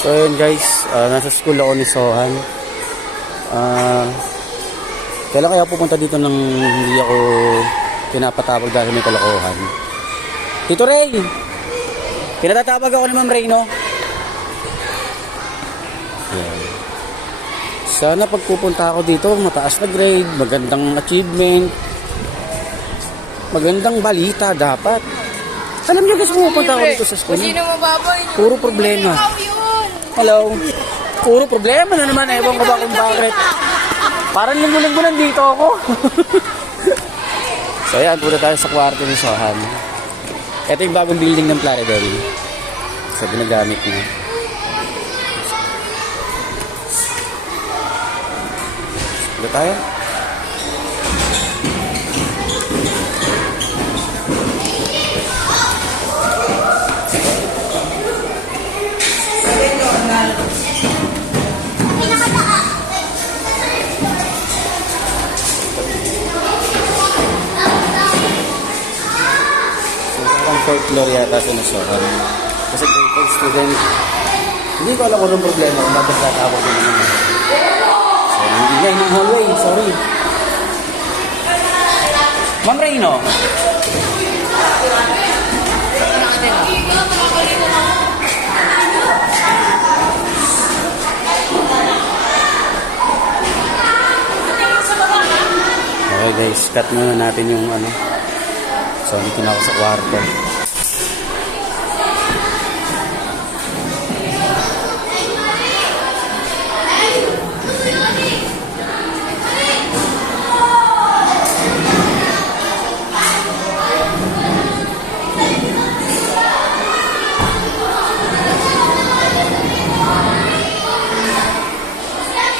So yun guys, nasa school ako ni Sohan. Kailan kaya pupunta dito nang hindi ako pinapatawag dahil may kalokohan? Tito Ray! Pinatatawag ako ni Ma'am Ray, no? Yan. Sana pagpupunta ako dito, mataas na grade, magandang achievement, magandang balita dapat. Alam niyo guys, pupunta ako dito sa school. Puro problema. Hello. Puro problema na naman. Ewan ko ba kung bakit. Parang linggo-linggo nandito ako. So ayan, punta tayo sa kwarto ni Sohan. Ito yung bagong building ng Plaridel. So ginagamit niya. Punta tayo. Fourth floor yata ito na Sohan. Kasi grade 5 student. Hindi ko alam kung anong problema kung bakit tatawag ko naman. So, hindi nga ng hallway. Sorry. Ma'am Reyno. Okay guys, cut muna natin yung ano. So, dito na ako sa kwarto.